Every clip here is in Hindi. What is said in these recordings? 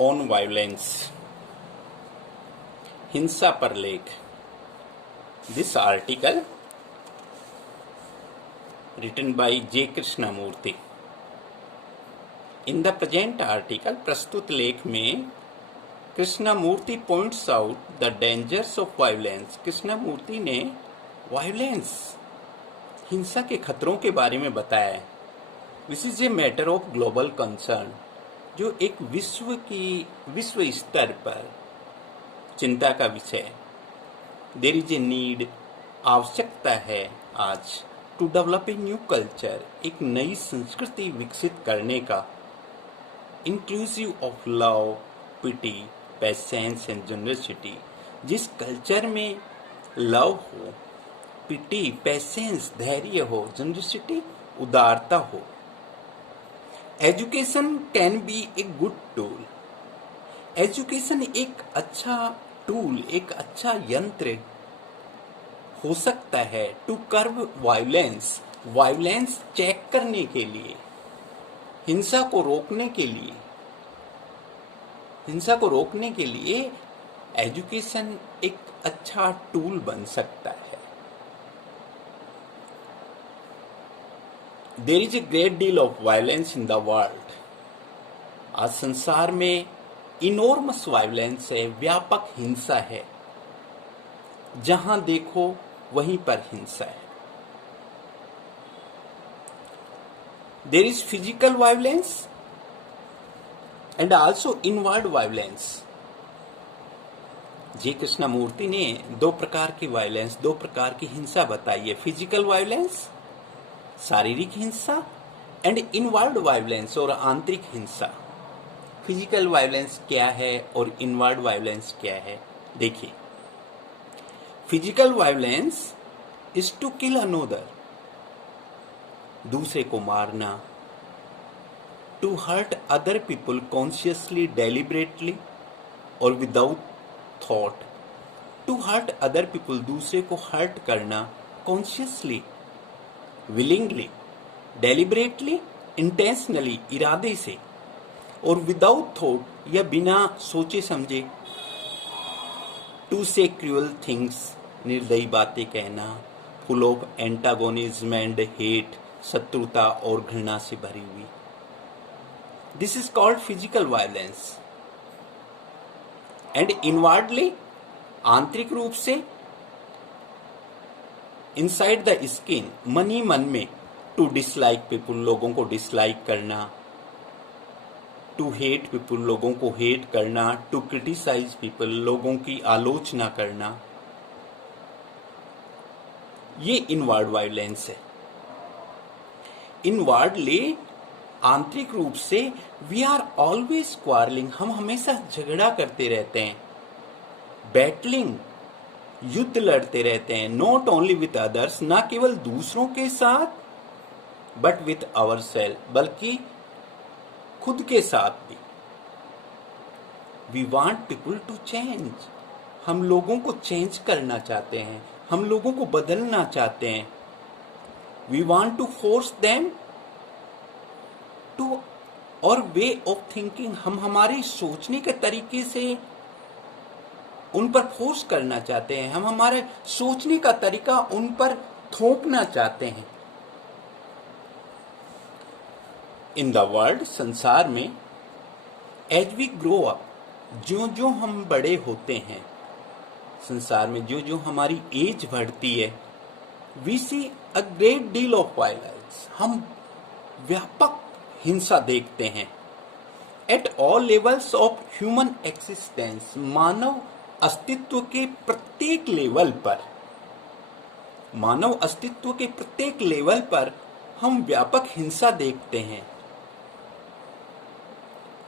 ऑन वायलेंस, हिंसा पर लेख। This article written by J. Krishnamurti. In the present article, प्रस्तुत लेख में Krishnamurti points out the dangers of violence. Krishnamurti ने वायलेंस, हिंसा के खतरों के बारे में बताया है। This is a matter of global concern, जो एक विश्व स्तर पर चिंता का विषय है। देयर इज ए नीड, आवश्यकता है आज, to develop a new culture, एक नई संस्कृति विकसित करने का, inclusive of love, pity, patience and generosity, जिस कल्चर में लव हो, पिटी, पेशेंस, धैर्य हो, जनरसिटी, उदारता हो। Education can be a good tool. Education एक अच्छा टूल, एक अच्छा यंत्र हो सकता है to curb violence, violence check करने के लिए, हिंसा को रोकने के लिए। हिंसा को रोकने के लिए एजुकेशन एक अच्छा टूल बन सकता है। There is a great deal of violence in the world. आज संसार में इनॉर्मस वायलेंस है, व्यापक हिंसा है। जहां देखो वहीं पर हिंसा है। There is physical violence and also inward violence. J Krishnamurti ने दो प्रकार की वायलेंस, दो प्रकार की हिंसा बताई है। फिजिकल वायलेंस, शारीरिक हिंसा, एंड इनवर्ड वायलेंस, और आंतरिक हिंसा। फिजिकल वायलेंस क्या है और इनवर्ड वायलेंस क्या है, देखिए। Physical violence is to kill another, दूसरे को मारना। To hurt other people consciously, deliberately और without thought. To hurt other people, दूसरे को हर्ट करना कॉन्शियसली, विलिंगली, डेलिबरेटली, इंटेंशनली, इरादे से, और विदाउट थॉट, या बिना सोचे समझे। टू से क्रूअल थिंग्स, निर्दयी बातें कहना, full of antagonism and hate, शत्रुता और घृणा से भरी हुई। This is called physical violence. And inwardly, आंतरिक रूप से, इनसाइड द स्किन, मन ही मन में। टू डिसलाइक पीपुल, लोगों को डिसलाइक करना। टू हेट पीपुल, लोगों को हेट करना। टू क्रिटिसाइज पीपल, लोगों की आलोचना करना। ये इनवर्ड वायलेंस है। इनवर्डली, आंतरिक रूप से, वी आर ऑलवेज क्वारलिंग, हम हमेशा झगड़ा करते रहते हैं। बैटलिंग, युद्ध लड़ते रहते हैं। नॉट ओनली विथ अदर्स, ना केवल दूसरों के साथ, बट विथ आवर सेल्फ, बल्कि खुद के साथ भी। We want people to change, हम लोगों को चेंज करना चाहते हैं, हम लोगों को बदलना चाहते हैं। We want to force them to or way of thinking, हम हमारे सोचने के तरीके से उन पर फोर्स करना चाहते हैं, हम हमारे सोचने का तरीका उन पर थोपना चाहते हैं। इन द वर्ल्ड, संसार में, एज वी ग्रो अप, जो जो हम बड़े होते हैं, संसार में जो जो हमारी एज बढ़ती है, we see a great deal of violence, हम व्यापक हिंसा देखते हैं। At all levels of human existence, मानव अस्तित्व के प्रत्येक लेवल पर, मानव अस्तित्व के प्रत्येक लेवल पर हम व्यापक हिंसा देखते हैं।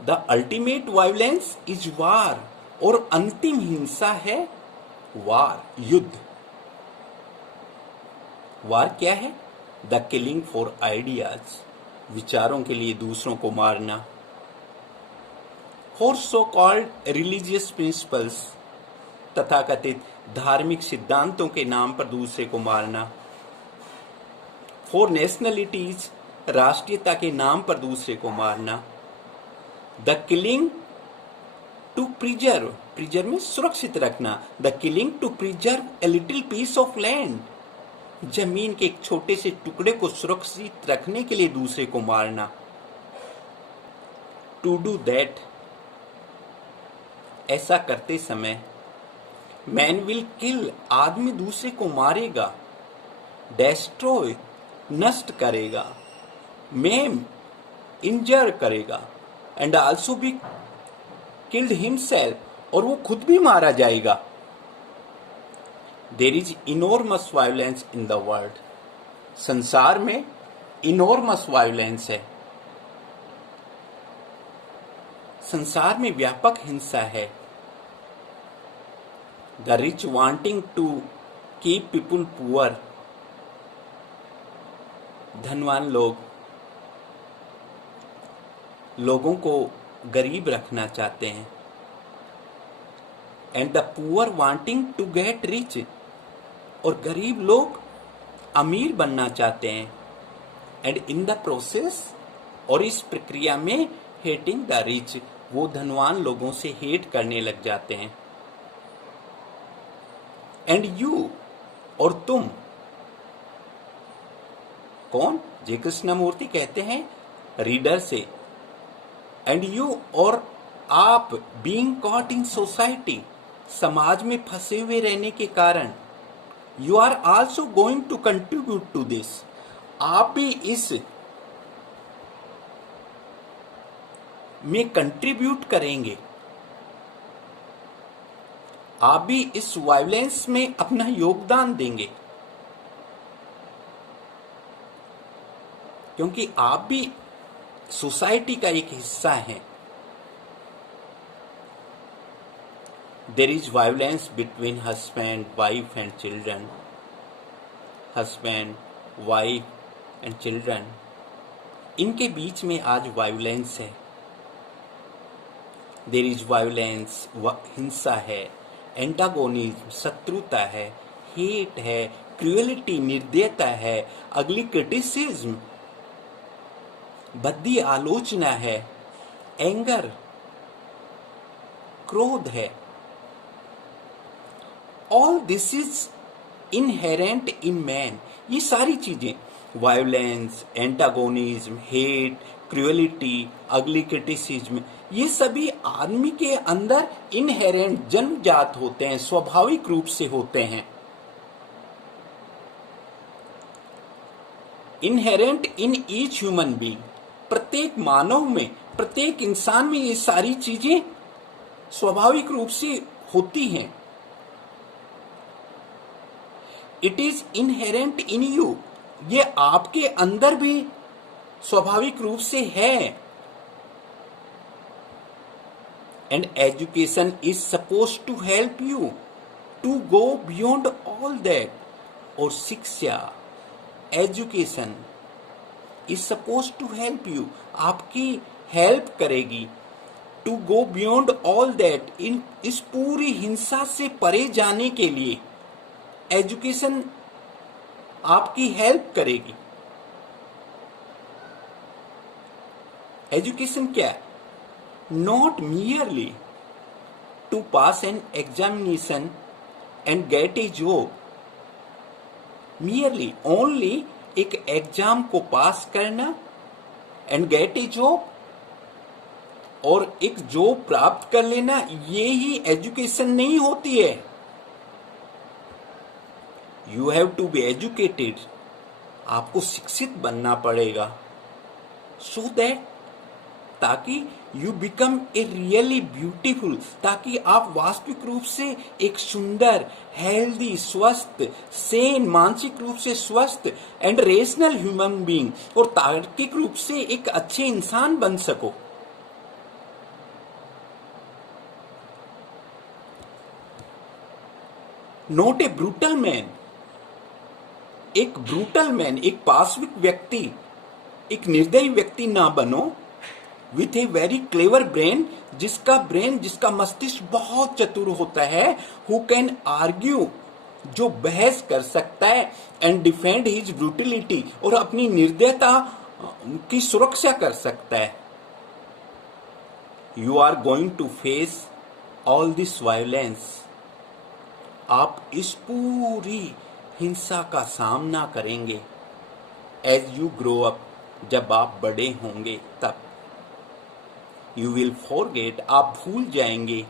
द अल्टीमेट वायलेंस इज वार, और अंतिम हिंसा है वार, युद्ध। वार क्या है? द किलिंग फॉर आइडियाज, विचारों के लिए दूसरों को मारना। For so called religious principles, तथाकथित धार्मिक सिद्धांतों के नाम पर दूसरे को मारना। फॉर नेशनलिटीज, राष्ट्रीयता के नाम पर दूसरे को मारना। The killing to preserve, preserve में सुरक्षित रखना, the killing to preserve a little piece of land, जमीन के एक छोटे से टुकड़े को सुरक्षित रखने के लिए दूसरे को मारना। टू डू दैट, ऐसा करते समय, मैन विल किल, आदमी दूसरे को मारेगा, डेस्ट्रॉय, नष्ट करेगा, मेम, इंजर करेगा, and also be killed himself, और वो खुद भी मारा जाएगा। There is enormous violence in the world, संसार में इनॉर्मस वायलेंस है, संसार में व्यापक हिंसा है। The rich wanting to keep people poor, धनवान लोगों को गरीब रखना चाहते हैं। And the poor wanting to get rich, और गरीब लोग अमीर बनना चाहते हैं। एंड इन द प्रोसेस, और इस प्रक्रिया में हेटिंग द रिच, वो धनवान लोगों से हेट करने लग जाते हैं। एंड यू, और तुम, कौन? जे कृष्णमूर्ति कहते हैं रीडर से, एंड यू, और आप, बीइंग कॉट इन सोसाइटी, समाज में फंसे हुए रहने के कारण, you are also going to contribute to this, आप भी इस में कंट्रीब्यूट करेंगे, आप भी इस वायलेंस में अपना योगदान देंगे, क्योंकि आप भी सोसाइटी का एक हिस्सा हैं। There is violence between husband, wife and children, husband, wife and children, इनके बीच में आज वायलेंस है। देयर इज वायलेंस, हिंसा है, एंटागोनिज्म, शत्रुता है, हेट है, क्रूएलिटी, निर्दयता है, अगली क्रिटिसिज्म, भद्दी आलोचना है, एंगर, क्रोध है। All this is inherent in man, ये सारी चीजें, वायलेंस, एंटागोनिज्म, हेट, क्रूएलिटी, अगली क्रिटिसिज्म, ये सभी आदमी के अंदर इनहेरेंट, जन्मजात होते हैं, स्वाभाविक रूप से होते हैं। Inherent in each human being, प्रत्येक मानव में, प्रत्येक इंसान में ये सारी चीजें स्वाभाविक रूप से होती हैं। It is inherent in you, ये आपके अंदर भी स्वाभाविक रूप से है। And education is suppose to help you to go beyond all that, और शिक्षा, education is suppose to help you, आपकी हेल्प करेगी, to go beyond all that, इन इस पूरी हिंसा से परे जाने के लिए एजुकेशन आपकी हेल्प करेगी। एजुकेशन क्या है? Not merely to pass an examination and get a job, merely, only एक एग्जाम को पास करना, एंड गेट ए जॉब, और एक जॉब प्राप्त कर लेना, ये ही एजुकेशन नहीं होती है। You have to be educated, आपको शिक्षित बनना पड़ेगा, सो दैट, ताकि you become a really beautiful, ताकि आप वास्तविक रूप से एक सुंदर, हेल्दी, स्वस्थ, सेन, मानसिक रूप से स्वस्थ एंड रेशनल ह्यूमन बीइंग, और तार्किक रूप से एक अच्छे इंसान बन सको। नॉट ए ब्रूटल मैन, एक ब्रूटल मैन, एक पाशविक व्यक्ति, एक निर्दयी व्यक्ति ना बनो। With a very clever brain, जिसका मस्तिष्क बहुत चतुर होता है, हु कैन आर्ग्यू, जो बहस कर सकता है, एंड डिफेंड हिज ब्रूटिलिटी, और अपनी निर्दयता की सुरक्षा कर सकता है। You are going to face all this violence. आप इस पूरी हिंसा का सामना करेंगे एज यू ग्रो अप, जब आप बड़े होंगे तब। यू विल फॉरगेट, आप भूल जाएंगे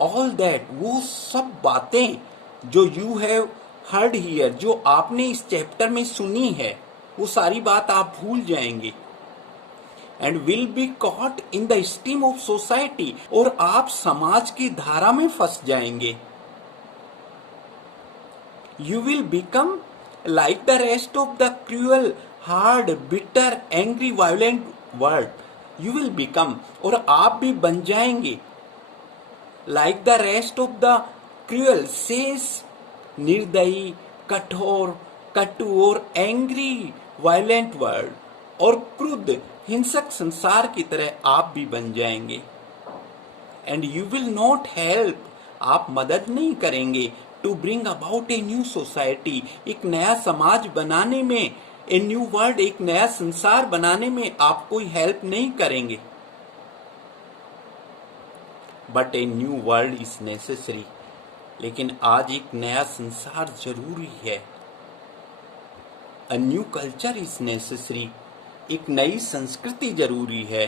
ऑल दैट, वो सब बातें जो यू हैव हर्ड हियर, जो आपने इस चैप्टर में सुनी है, वो सारी बात आप भूल जाएंगे। And will be caught in the steam of society, और आप समाज की धारा में फंस जाएंगे। You will become like the rest of the cruel, hard, bitter, angry, violent world. You will become, और आप भी बन जाएंगे like the rest of the cruel, शेष, निर्दयी, कठोर, कटु और एंग्री वायलेंट वर्ल्ड, और क्रुद्ध हिंसक संसार की तरह आप भी बन जाएंगे। And you will not help, आप मदद नहीं करेंगे to bring about a new society, एक नया समाज बनाने में, ए न्यू वर्ल्ड, एक नया संसार बनाने में आप कोई हेल्प नहीं करेंगे। But a new world is necessary, लेकिन आज एक नया संसार जरूरी है। A new culture is necessary, एक नई संस्कृति जरूरी है।